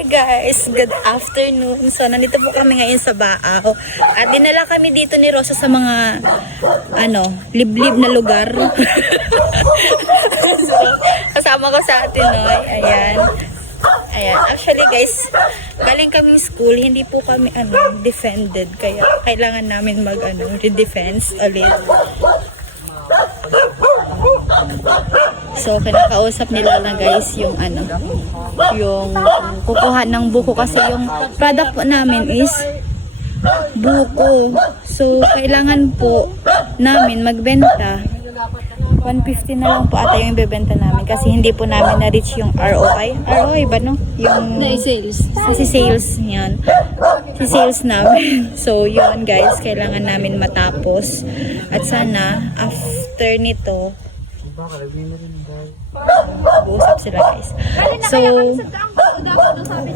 Hi guys, good afternoon. So nandito po kami ngayon sa Baaw. At dinala kami dito ni Rosa sa mga liblib na lugar. So, kasama ko sa Atinoy. Ayan. Actually guys, galing kaming school, hindi po kami defended, kaya kailangan namin mag redefense ulit. So, kinakausap nila na guys yung yung kukuha ng buko kasi yung product po namin is buko. So, kailangan po namin magbenta. 150 na lang po ata yung ibebenta namin kasi hindi po namin na-reach yung ROI. ROI ba no? Yung sales. Si sales yan. Si sales namin. So, yun guys, kailangan namin matapos. At sana, after nito, buusap sila guys. So,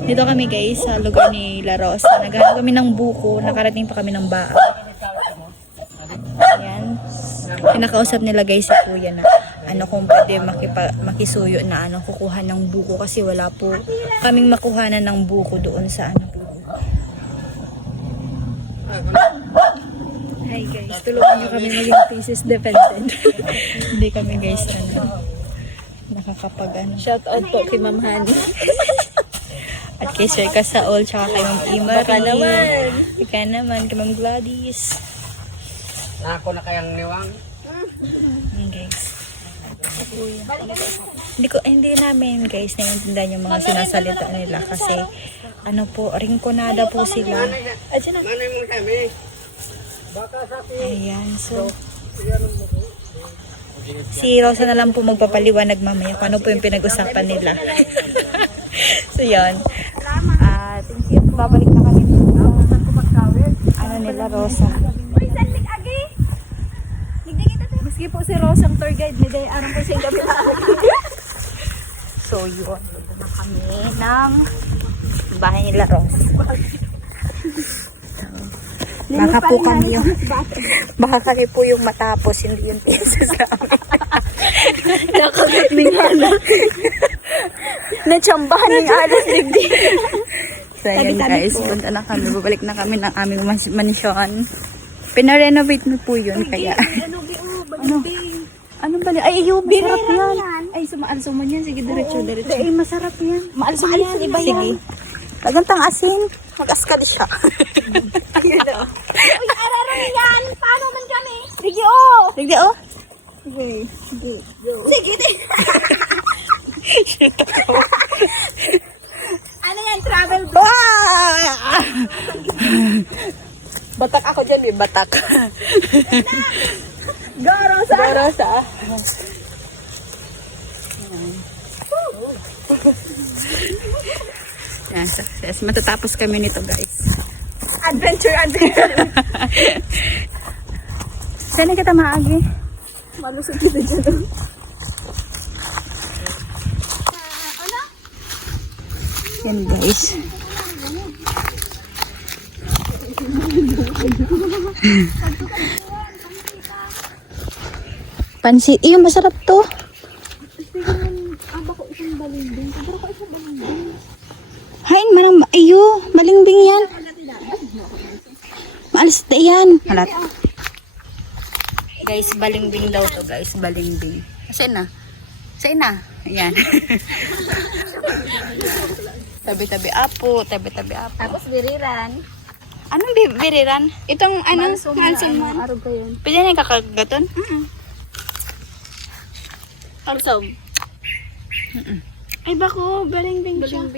dito kami guys sa lugar ni La Rosa. Naghahanap kami ng buko. Nakarating pa kami ng Baaw. Ayan. Pinakausap nila guys si kuya na kung pwede makisuyo na kukuha ng buko kasi wala po kaming makuhanan ng buko doon sa Hi guys, tulungan nyo kami maging thesis dependent. Hindi kami guys nakakapag Shout out po kay Ma'am Hani. At kay Sir Kasaol, tsaka kay Ma'am Imari. Baka naman. Ika naman, kay Ma'am Gladys. Ako na kayang niwang. Guys. Hindi namin guys naiintindihan yung mga sinasalita nila kasi ringkonada po sila. Ayan, so si Rosa na lang po magpapaliwanag mamaya kung ano po yung pinag-usapan nila. So yun. Thank you. Babalik na kami nila Rosa. Maski po si Rose ang tour guide ni Day, anong po siya gabi. So yun, dito na kami ng bahay nila Rose. Baka kami po yung matapos, hindi yung thesis namin. Nakagat ng anak. Natsambahan ng alas digdi. So yun guys, punta na kami. Babalik na kami ng aming mansyon. Pinarenovate na po yun, kaya... Ano ba? Ay, yung masarap yan. Ay, maalsuman yan. Sige, diretso. Ay, masarap yan. Maalsuman yan, iba yan. Sige. Lagantang asin. Mag-askal siya. Uy, ararami yan. Paano man kami? Sige, oh. Sige, oh. Sige. Shit ako. Ano yan, travel vlog? Batak ako dyan eh, batak. Go, Rosa. Rosa. Yan, success. Matatapos kami nito guys. Adventure. Saan kita maagi? Malusog kita dyan. Yan guys. Pansit. Iyo, masarap to. Hain, manang iyo, malingbing yan. Maalis na yan. Halat. Guys, balingbing daw to guys, balingbing. Saan na? Saan na? Ayan. Tabi-tabi apo. Tapos biriran. Anong biriran? Itong Malsum. Arog ka yun. Pwede na yung kakagaton? Malsum. Ay, bako. Balingbing siya.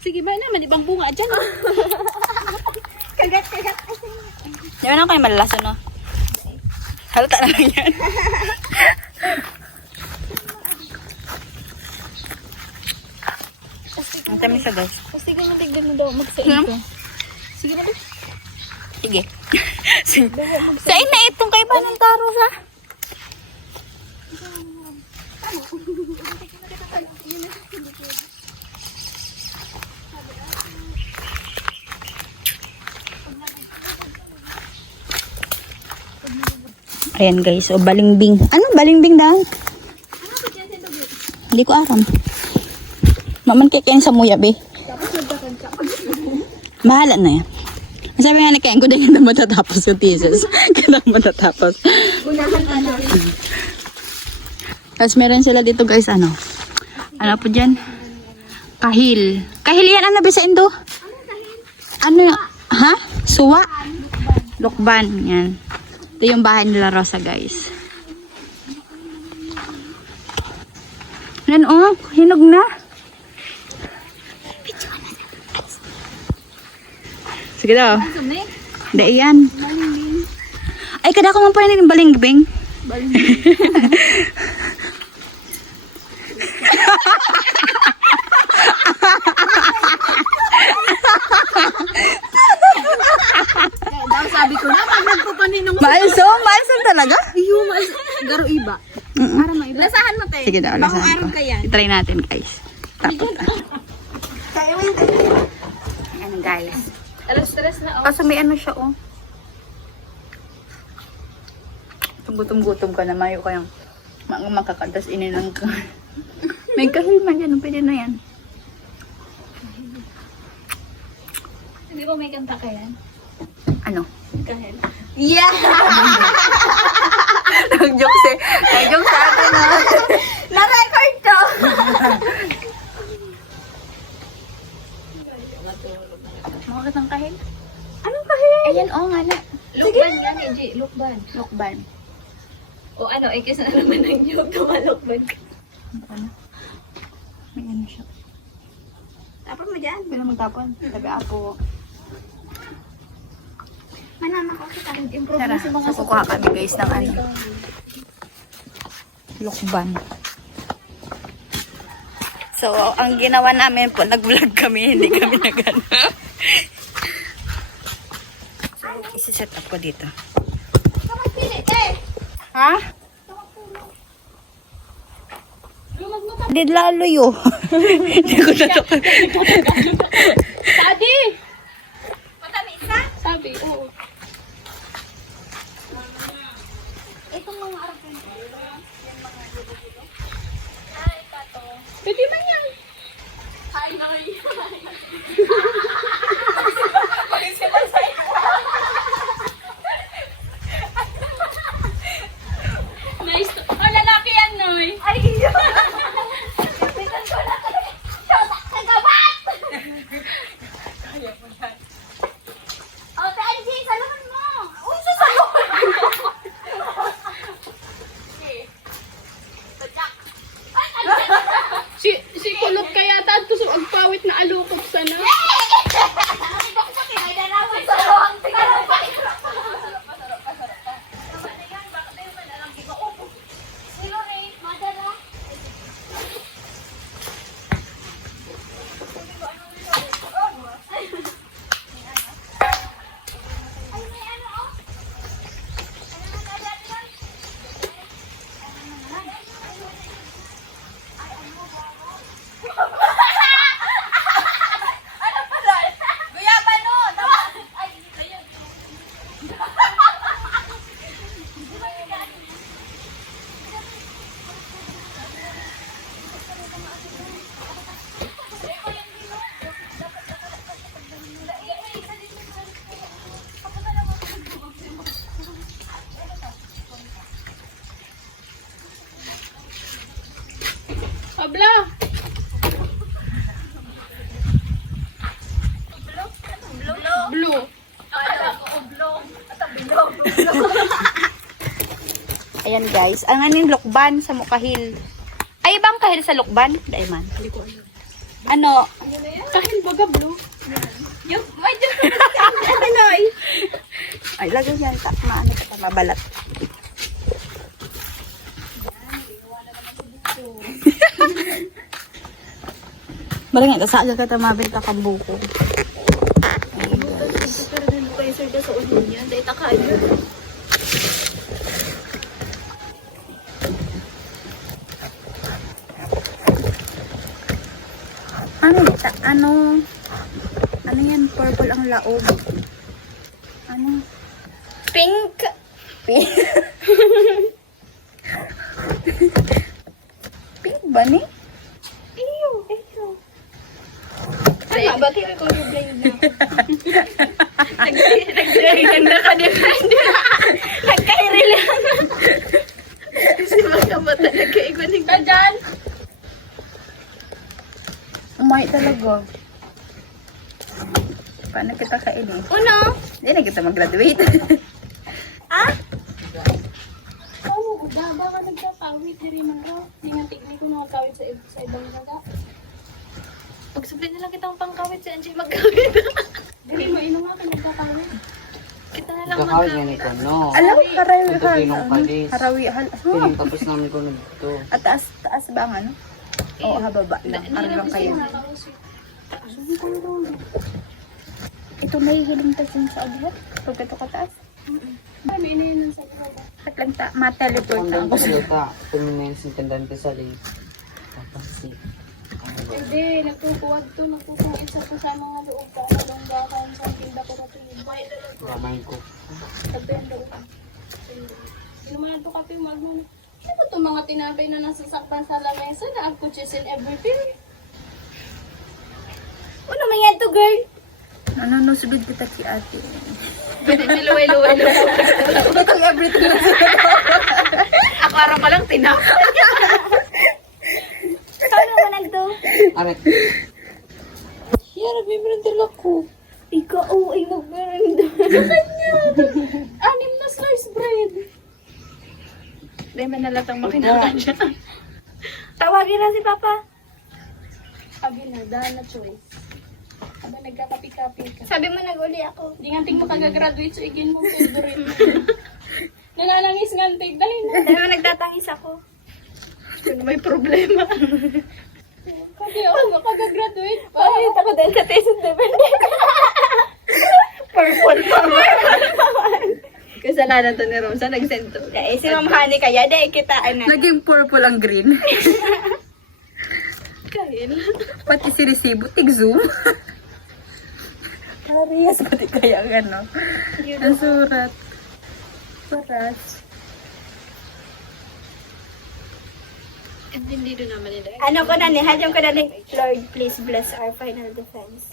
Sige ba naman, ibang bunga dyan. Kagat. Di ba na kayo malalaso, no? Halata na lang yan. Ang tamis siya, guys. Tignan mo daw. Magsain ko. Sige na. Sige. Sain na itong kay Banang Taro, ha? Ayan guys, o balingbing. Ano balingbing daw? Hindi ko alam. Maman kaya sa muya, be. Bahala na yan. Sabi nga ni Ken, kung na matatapos yung thesis. Kailangan matatapos. Tapos meron sila dito guys, ano po dyan? Kahil. Kahil yan, ano ba sa Indo? Ano yung, ha? Suwa? Lukban. Yan. Ito yung bahay nila Rosa guys. Yan oh, hinog na. Sige daw. Hindi yan. Ay, kada ko man po yung balingbing. Sabi ko na, pag nagpupaninong Maalsom talaga? garo iba. Para maiba. Lasahan mo tayo. Sige daw, lasahan ko. Ka yan. I-try natin guys. Tapos. Ayan guys. Stress na. Kaso may ano siya oh. Gutom-gutom ka na, mayo kayang makakatas inilang ka. May kahil man yan, pwede na yan. Hindi ba may kanta ka yan? Ano? Kahel. Yeah! Nag-joke sa akin na. Na-record to! Makakit ang kahil? Anong kahil? Ayan, oh nga na. Lukban yan, G. Lukban. Lukban. O ano, ikis na naman ng joke. Tumalukban ka. Ano? May ano siya. Tapos mo dyan. Bilang magtapon. Tabi ako. Manama ko kita. Improve Tara, na si mga so kukuha kami guys ng ano. Lukban. So, ang ginawa namin po, nag-vlog kami, hindi kami nag-ano. So, isi-set up ko dito. Ha? Hindi lalo yun. Hindi ko natukan. Daddy! Matamis na? Sabi, oo. Itong mga arapan. Ay, tato. Pwede man yan. Kain na kayo. Nice to. Oh, lalaki yan, Noy. Ay, yun. Si kulot kaya tanto so agpawit na alukop sana. Abla! Blue. Ayan guys, ang aning lukban sa Mukahil. Ay, bang kahil sa lukban? Dahil man. Ano? Kahit baga blue. Yung, may dyan. Ay, lagay yan. Maano ka mabalat. Bala nga, kasaaga ka tamabil ka kambuko. Pero din mo kayo sir sa ulo niya. Dahil takayo. Ano yan? Purple ang laog. Ano? Pink. Pink ba ni? Ew. Tama, bakit may mag-blame na? Nagkaganda ka din. Nagkairi lang. Kasi mga bata nagkaigonig ka dyan. Umay talaga. Paano kita kainin? Uno. Hindi na kita mag-graduate. Ah? Oo, baka nagkakawit na rin ang raw. Tingnan-tignan ko na magkawit sa ibang daga. Pagsubli na lang kitang pangkawit si Angie magkawit. Dali mo, ino nga ka nagkakawit. Kita na lang Kakawin magkawit. yan ito, no? Alam, harawi, Tututinong palis. harawi, Piling tapos namin ko nagto. At taas ba ang ano? Oo, hababa lang. Hanggang kayo. Ito nahihiling tasin sa agad. Pag ito kataas. Ay, may inayin sa baba. At lang ma-teleport Kung na nang ako. pasilita, tumingin sa tindahan ko sa late. Tapos si... Hindi, nagkukuwag to. Nagkukuwag sa kusano nga loob ka. Nalongga ka sa tinda ko na to. Ramay ko. Sabi ang loob. Inuman to kape magmano. Ano to mga tinapay na nasasakpan sa lamesa na ang kutsis and everything? Ano man yan to, girl? Ano, nusubid kita ki ate. Pwede niluway-luway. Itong everything. Ako araw pa lang tinapay. Paano naman nagto? Aret, Yara, bibirandil ako. Ikaw, ay magbirandil. Sa kanya. 6 na slice bread. Dahil man nalatang makinakain siya. Tawagin na si Papa. Sabi na, dahil na choice. Sabi nagkakapi-kapi ka. Sabi mo nag-uli ako. Di nga ting makagagraduate so igin mo favorite mo. Nananangis nga ang tig dahil mo nagtatangis ako. Yun may problema. Kasi ako makagagraduate pa. Ay, ako din sa thesis dependent. Purple pa mo. Kasalanan to ni Rosa, nag-send to. Eh, si Ma'am Honey kaya, dahil kitaan na. Naging purple ang green. Kain. Pati si resibo, tig-zoom. Parehas pati kaya ang ano. Ang surat. Paras. Hindi doon naman nila. Ano ko na ni, hadyang ko na ni, Lord, please bless our final defense.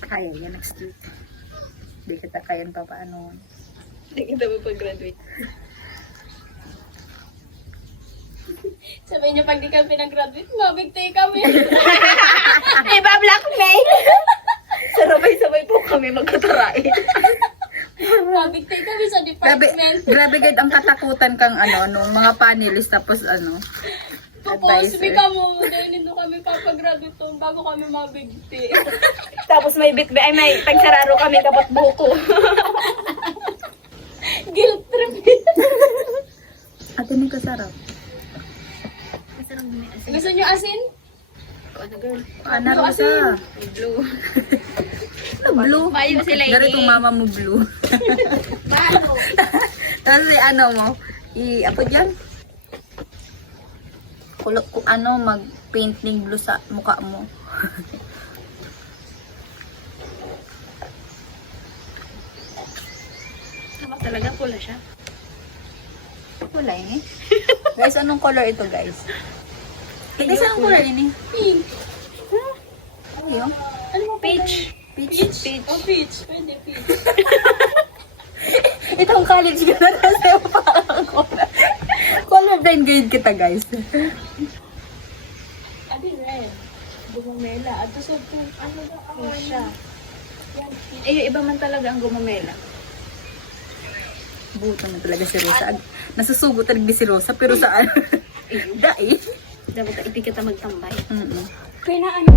Kaya yan, next week. Hindi kita kayan pa paano. Hindi kita mo pag-graduate. Sabi niya, pag di ka pinag-graduate, mabigtay kami. Iba blackmail! Sabay-sabay po kami magkatarain. mabigtay kami sa Grabe, department. grabe guys, ang katakutan kang ano, mga panelist tapos ano. Tapos, advisor. bika mo, dahil hindi kami papagraduate to, bago kami mabigti. Tapos may bitbi, ay may tagsararo kami kapot buko. Guilt trip. Ate ni kasarap. Gusto niyo asin? Ano rin siya? Blue. Ano, blue? Mayo sila Dari itong mama mo blue. Bago. Tapos ano mo, ako dyan. Kung ano, mag-paint ng blue sa mukha mo. Tama talaga, pula siya. Wala yun eh. Guys, anong color ito guys? Guys, anong color yun eh? Pink. Ano yun? Ano mo? Peach. Peach? Peach. Oh, peach. Pwede, peach. Itong college ko na nasa parang color. Colorblind guide kita guys. Abi red. Gumamela. At tusog ko. Ano ba? Siya. Yan. Eh, yung iba man talaga ang gumamela. Buto na talaga si Rosa. Nasusugo talaga si Rosa pero saan? Dai. Dapat hindi kita magtambay. Kaya na ano?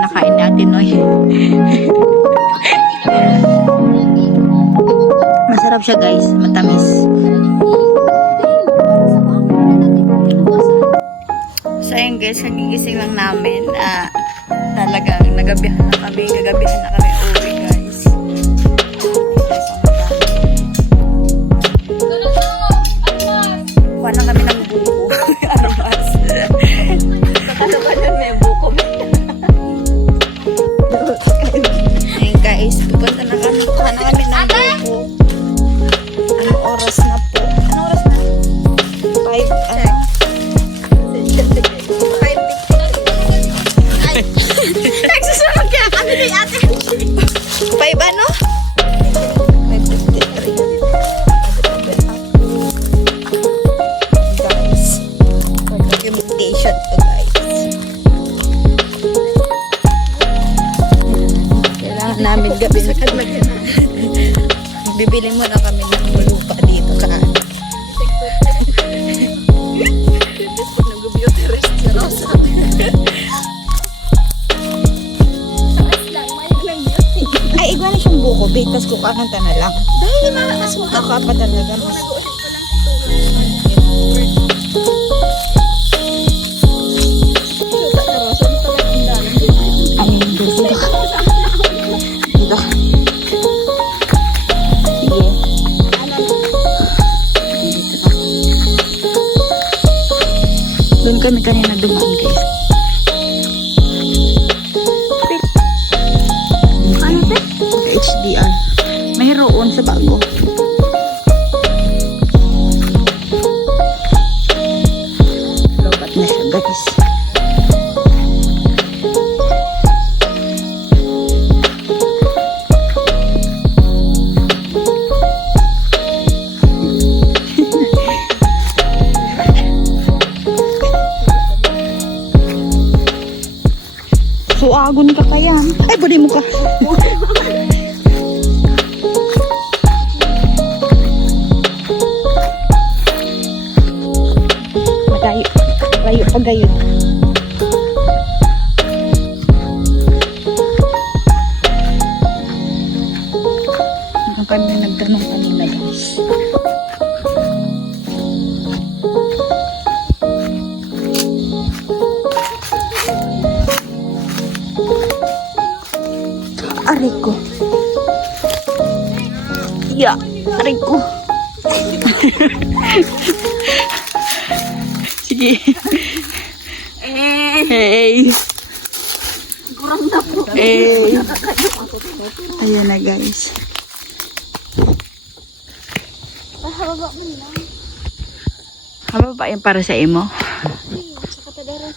kinakain ni Ate Noy. Masarap siya guys, matamis. So ayun guys, nagigising lang namin. Talagang nagabihan na kami uwi guys. Kuha na kami ng buko. Armas. Ano ba dun may buko? Ayun guys, pupunta na kami. Kuha na kami ng buko. Anong oras na po? Anong oras na? 5, Nagsusunod kaya kami ni ate. 5 ano? 5:53. Guys, documentation to guys. Kailangan namin gabi na bibili muna kami ng lupa dito ka. Nag-beauty rest sa Rosa. Ay, igwa na siyang buko, babe. Tapos kukakanta na lang. Ay, maka pa talaga. Mas... Amin, dito ka. Dito ka. Sige. Dito ka. Doon kami kanina dumaan, guys. Ano ba? HDR. Mayroon sa bago. Lobat na siya, guys. Suagon ka kaya. Ay, budi mo ka. Malayo. Malayo pa gayon. Hanggang kami nagtanong kanina guys. Aray ko. Ya, aray ko. Sige. Hey. Kurang na po. Hey. Ayan na guys. Pahababa mo lang. Haba ba yan para sa imo? Sa katadaran.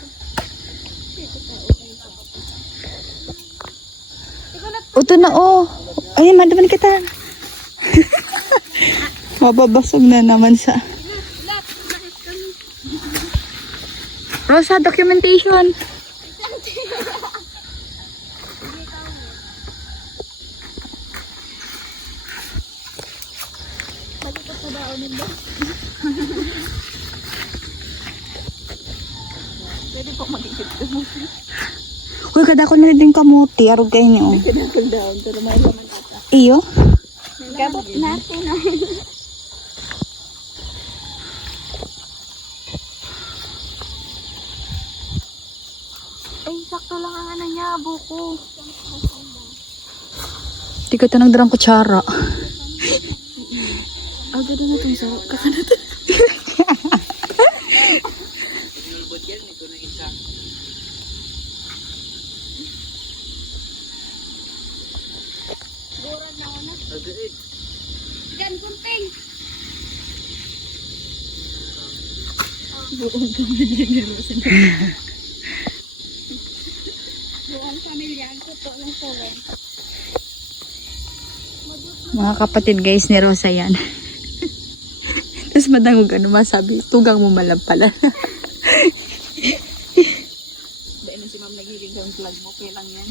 Ito na oh. Ayun, madaman kita. Mababasog na naman sa... Rosa, documentation. Pwede po mag-ikot ko. Uy, kadako na din kamuti. Arog kayo niyo. Kinakal down. Pero may laman ata. Iyo? Gabot natin. Ay, sakto lang ang ano niya, buko. Di ka ito nagdarang kutsara. Agad na itong sarap. Kakanata. Gan kunting. Buong kami generosin. Buong pamilya ko po ng tuwin. Mga kapatid guys ni Rosa yan. Tapos madangog ano masabi, tugang mo malam pala. Dahil na si ma'am nagiging down vlog mo. Okay lang yan.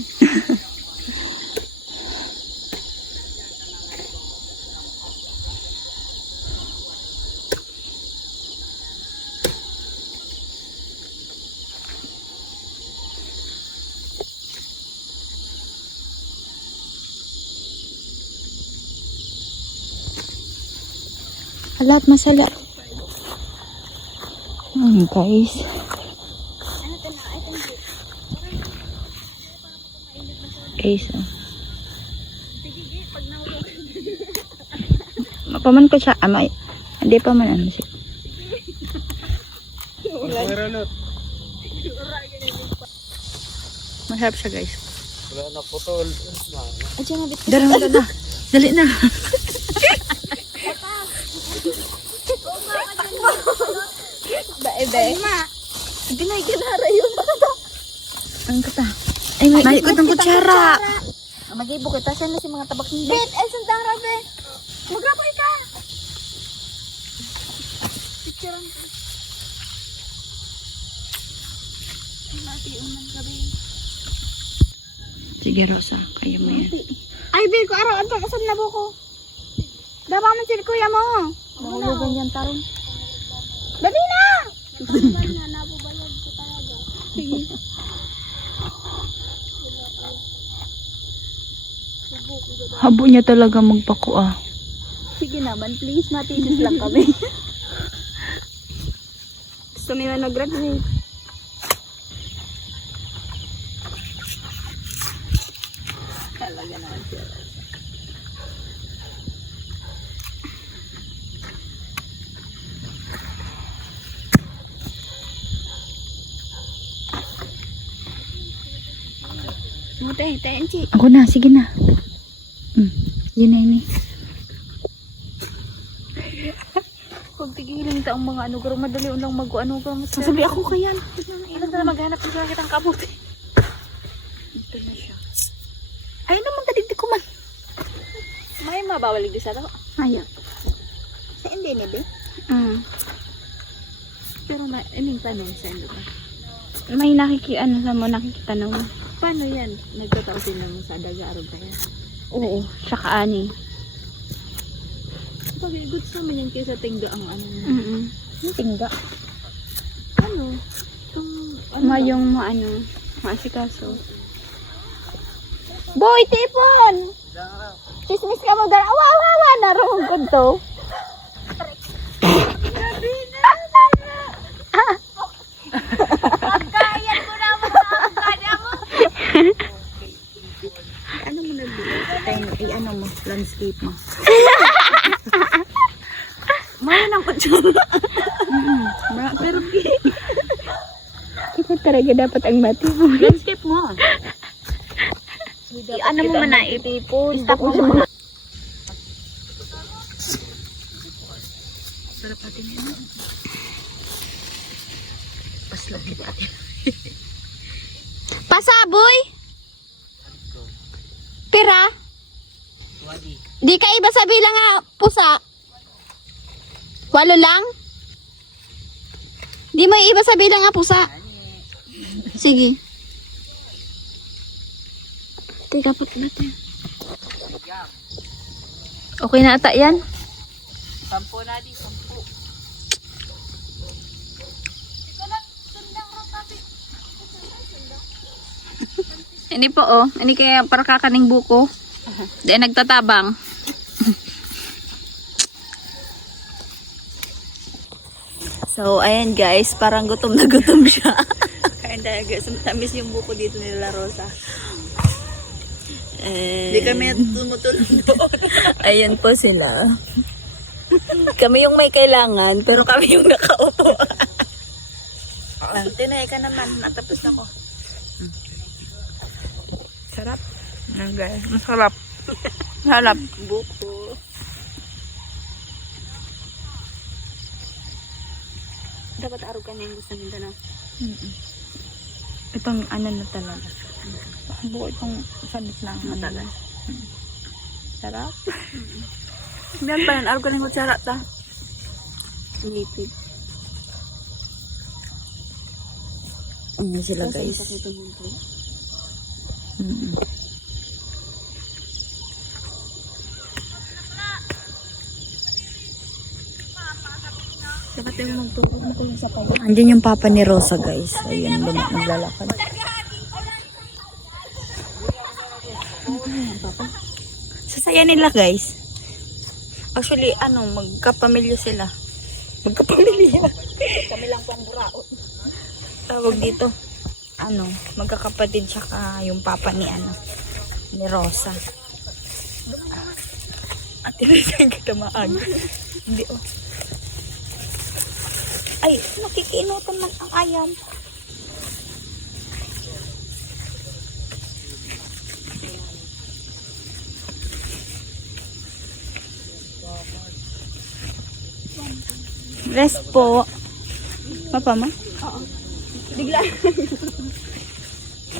Kalat, masala. Guys. Guys, oh. Mapaman ko siya. Hindi pa man ano siya. Masarap siya, guys. Wala na putol. Dara na. Dali na. Sige na, ikinara yun. Ang kata. Ay, may ikot ng kutsara. Mag-ibo kita. Saan na si mga tabak niya? Bet, ay sandang rabe. Magrapay ka. Picturean ka. Ay, mati, unang gabi. Sige, Rosa. Kaya mo yan. Ay, Bir, ko araw pa kasam na buko. Daba man si kuya mo. Mahulugan yan tarong. Babi na! Habo niya talaga magpako ah. Sige naman, please. Matisis lang kami. Gusto mo na nag-graduate. Talaga naman siya. Mutay, tayo, Chi. Ako na, sige na. Yun na yun eh. Kung tigilin ta ang mga ano, pero madali lang mag-ano ka. Sabi ako kayan. Ilan na maghanap sa kitang kabuti. Ito na siya. Ay naman, tadigdi ko man. May mabawalig di sa ako. Ayaw. Sa hindi na ba? Pero may, ining tanong sa ano ba? May nakikita mo. Paano yan? Nagtatausin naman sa daga-arog kaya. Oo, saka ani. Pag good sa man yan kaysa tingga ang ano. Tingga. Ano? Itong, ano Mayong maasikaso. Boy, tipon! Chismis ka mo dara. Awa, narong ko to. Pagkayan ko na mo sa pagkada mo. Ano mo nabili? Ano mo? Landscape mo. Maya ng kutsura. Pero kita talaga dapat ang mati mo. Landscape mo. Ano mo man na Itipon. stop mo muna. Sarap natin yun. Paslag kita atin. Pasaboy? Pira? Wadi. Di ka iba sa bilang nga pusa? 8 lang? Di mo iba sa bilang nga pusa? Sige. Teka pa natin. Okay na ata yan? 10 na di, 10. Hindi po oh. Hindi kaya para kakaning buko. Di nagtatabang. So, ayan guys, parang gutom na gutom siya. Kaya guys, tamis yung buko dito nila Rosa. Hindi kami tumutulong doon. Ayan po sila. Kami yung may kailangan, pero kami yung nakaupo. Tinay ka naman, natapos na ko. Sarap. Ayan guys, masarap. Sarap. Buko. Dapat arog ka na yung gusto nila na. Itong ano na talaga. Buko itong salit lang matagal. Sarap. Meron pa yan, arog ka na yung kutsara ta. Native. Ano sila guys. Dapat tayo magtulong sa payo. Andyan yung papa ni Rosa guys. Ayun, naglalakad. Sasaya nila guys. Actually, magkapamilya sila. Magkapamilya. Kami lang pang buraot. Tawag dito. Magkakapatid tsaka yung papa ni ni Rosa. At saan kita maaga? Hindi Ay, nakikiinutan man ang ayam. Bless po. Papa ma? Oo. Bigla.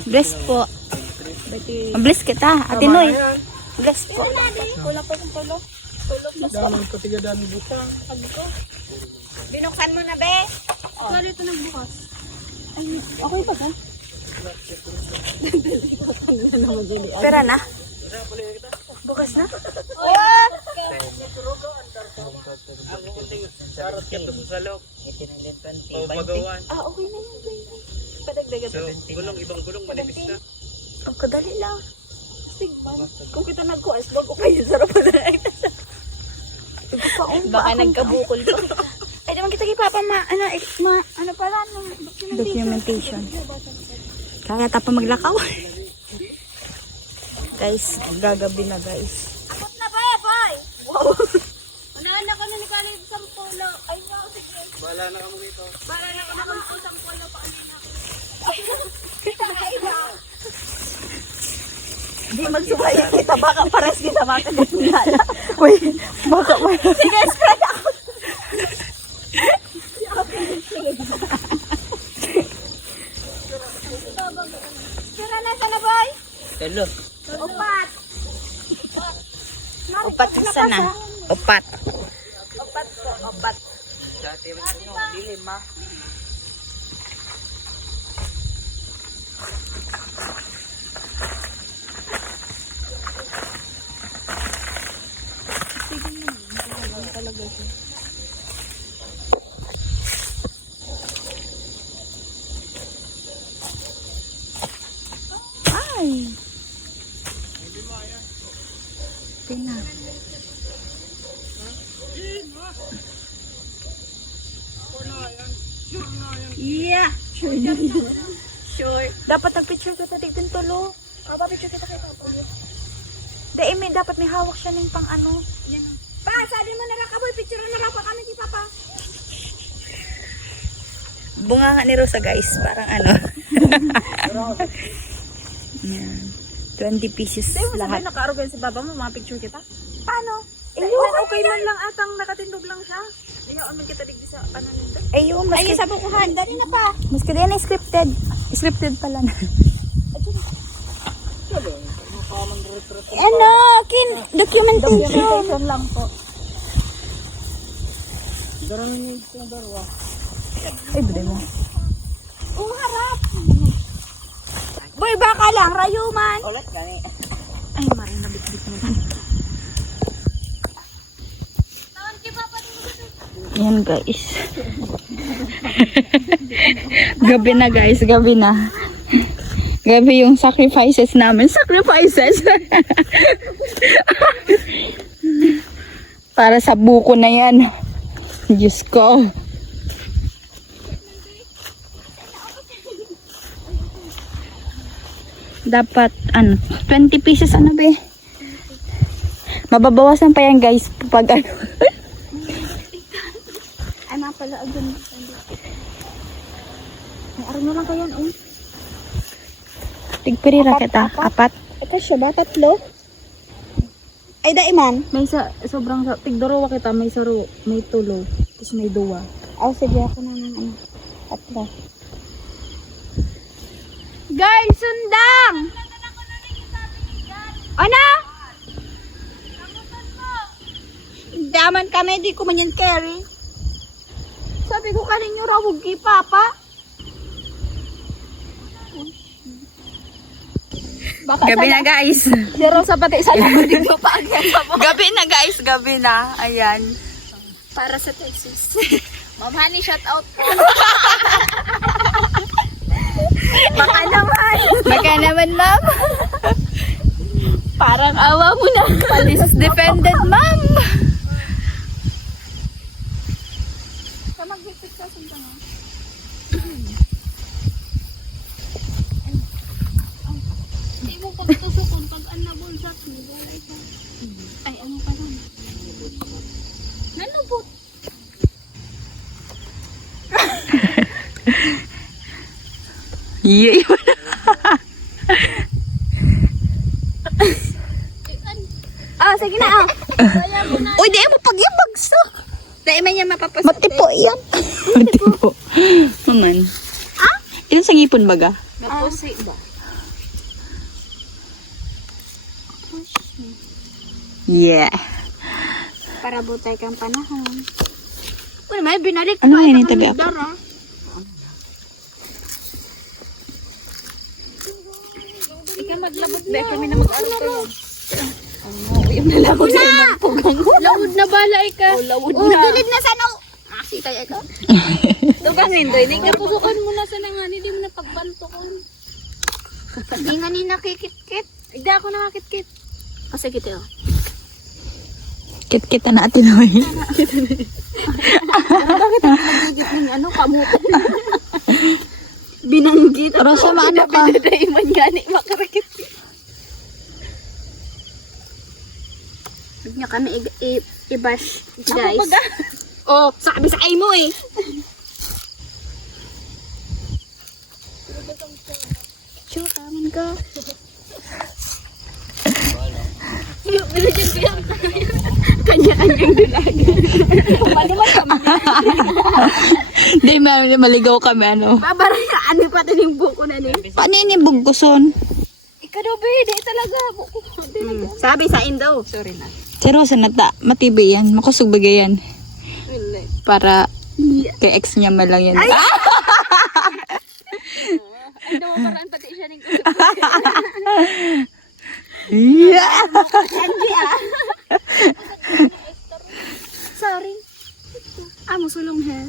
Bless po. Bless kita. Ate Noy. Bless po. Wala pa kong tulo. Damang katigadan butang. Binuksan mo na, be. Sorry, ito nagbukas. Ay, okay ba ka? Pera na. Bukas na. Sarot ka ito sa loob. 1820. Okay na yun. Padagdagan. Gulong, ibang gulong, manipis na. Ang kadali lang. Sigman. Kung kita nagkuas, bago kayo sarap na rin. Baka nagkabukol pa. Ay, naman kita kay Papa, ano pala, Documentation. Kaya pa maglakaw. Guys, gagabi na guys. Akot na ba, boy? Wow. Unahan na kami ni Kalib sa pulo. Ay, no, sige. Wala na kamo ito. Para na ka naman po sa pulo pa kanina. Hindi magsubayan kita. Baka pares kita. Baka ganyan. Uy, baka pares. Sige, spread ako. Tira na sana, boy. Hello. Upat. Upat sana. Upat. Upat po, upat. Dati dilim ma. Ay. Tina. Yeah. Sure. Dapat nagpicture kita dito tulo. Picture kita kay Papa. Dapat may hawak siya ng pang Yan. Pa, sabi mo na rakaboy, picture na rapa kami kay Papa. Bunga nga ni Rosa guys. Parang Yan. 20 pieces lahat. Naka-arrogan si Papa mo, mga picture kita. Paano? Okay man lang atang nakatindog lang siya. Iyon man kita digdi sa nito. Ayun, mas Ay, sa bukuhan, dali na pa. mas kaya na scripted. Scripted pala na. Documentation lang po. Ay, buday mo. Harap. Boy, baka lang, rayuman. Ulit gani. Ay, maring nabitbit mo. Yan guys. Gabi na guys, gabi na. Gabi yung sacrifices namin. Sacrifices! Para sa buko na yan. Diyos ko. Dapat, 20 pieces be? Mababawasan pa yan guys. Pag Ay, mapala, agad. Ay, araw na lang kayo, tigpirira kita. Apat. Ito siya ba? Tatlo? Ay, daiman. May sobrang tigdorowa kita. May saro, may tulo. Tapos may duwa. Sige, ako na ng tatlo. Guys, sundang! Ano? Daman kami, di ko man yan carry. Sabi ko kaninyo rawag kay Papa. Baka Gabi na guys. Pero sa pati sa likod din mo pa agad mo. Gabi na guys. Gabi na. Ayan. Para sa Texas. Ma'am Honey, shout out po. Baka naman. Baka naman ma'am. Parang awa mo na. Police defended ma'am. na bulsak ni balay pa. Ay, ano pa nun? Nanubot. Yeah. Ah, sige na ah. Uy, di mo pag yung bagsak. Dahil man niya mapapasok. Matipo yan. Matipo. Maman. Ah? Ilan sa ngipon baga? Napusi ba? Yeah. Para butay kang panahon. Uy, may binalik. Ano pa, yun yung ang tabi alindar, ah. Ikaw maglabot ba? Kami na mag-aral ko yan. Yung nalabot na yung magpugang. Lawod na bala ka. Oh, lawod na. Bilid na sana. Sita ka. Tugangin doy. Hindi ka pusukan mo na sa nangan. Hindi mo na pagbantukon. Hindi nga ni nakikit-kit. Hindi ako nakakit-kit. Kasi kita oh. Kit-kita na atin oy. Bakit ang pinagigit ng ano, kamutan? Binanggit. Pero sa maano ka? Pinaday man yan eh, makarakit. Huwag niya kami i-bash, guys. Oh, sabi sa kayo mo eh. Sure, taman ka. Binigyan ko yan. Kanya-kanyang dulaga. Paano man kami? Di maligaw kami ano. Babarayaan ni pati yung buko na ni. Paano yun yung bugkuson? Ikaw daw ba, di talaga. Buko ko. Sabi sa Indo. Sorry na. Si Rosa nata, matibay yan. Makusog bagay yan. Wala. Para kay ex niya man lang yan. Ay, nawaparaan pati siya ng usap. Yeah! Candy ah. Sorry. Ah, musulong he.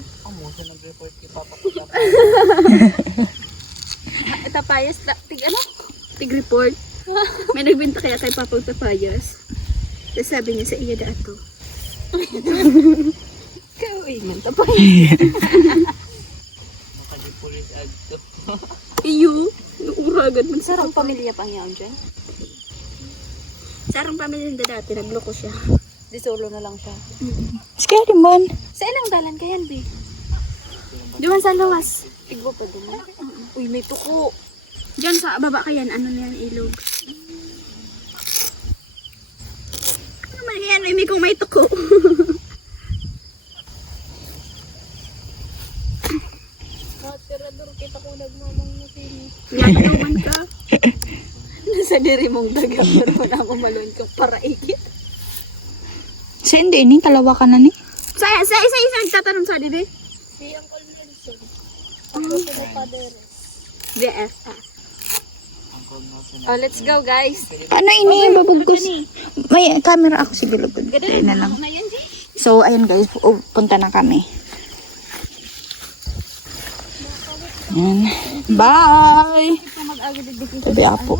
Ito payas, tig ano? Tig report. May nagbenta kaya kay Papa Papayas. Tapos sabi niya sa iya dato. Kawin man tapayas. Nakalipulis agto. Iyo, nauragan man. Sarang pamilya pang yaon dyan? Sarang pamilya na dati, nagloko siya. Di solo na lang siya. Scary man. Sa ilang dalan ka yan, be? Di man sa lawas. Tigbo pa din. Uy, may tuko. Diyan sa baba ka yan, ano na yan, ilog. Ano man yan, may kung may tuko. Tirador kita ko nagmamang natin. Nagmamang ka? Nasa diri mong daga, pero wala mo maluin kang para ikit. So hindi, ini kalawa ka na ni. Sa isa nagtatanong sa diri? Si Uncle Nelson. Ako sa Paderes. DFF. Oh, let's go guys. Ano ini, babugkos? May camera ako siguro. Ayun na lang. So, ayun guys, punta na kami. Yan. Bye! Sabi apo.